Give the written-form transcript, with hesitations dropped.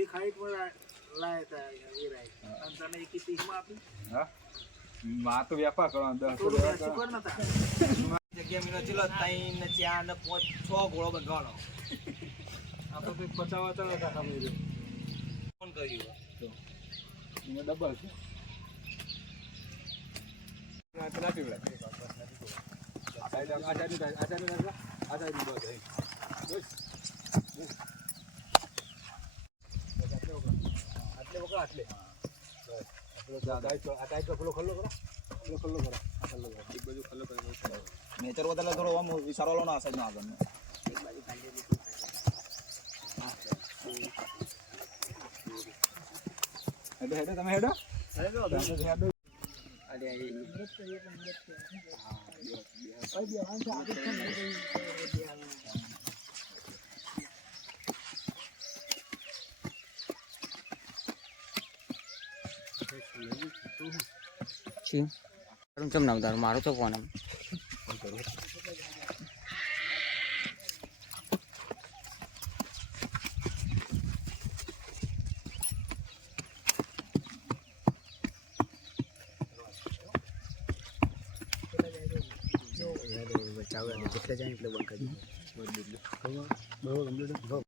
એક હાઈટમાં લાયા હતા એ રાઈટ અને તને 21 માં આપી હા માં તો વ્યાપાર કરવાનો 10 થોડું બેસું કર નતા જગ્યા મીનો ચલો 3 ને 4 ને 5 6 ગોળો બંધાણો આપણે તો 50 હતા ખામી ફોન કર્યું તો એને ડબલ છે ના તો નાખી વળે આચારી બસ આટલે વગર આટલે આ પેલો ખલ્લો કરો એક બાજુ ખલ્લો કરો નેચર વધારે થોડો આમ વિચારવાનો ના સાઈડ ના આગળ હેડો તમે હેડો ચમ ના ઉતાર મારો તો ફોન જેટલા જાય એટલે બંધ કરી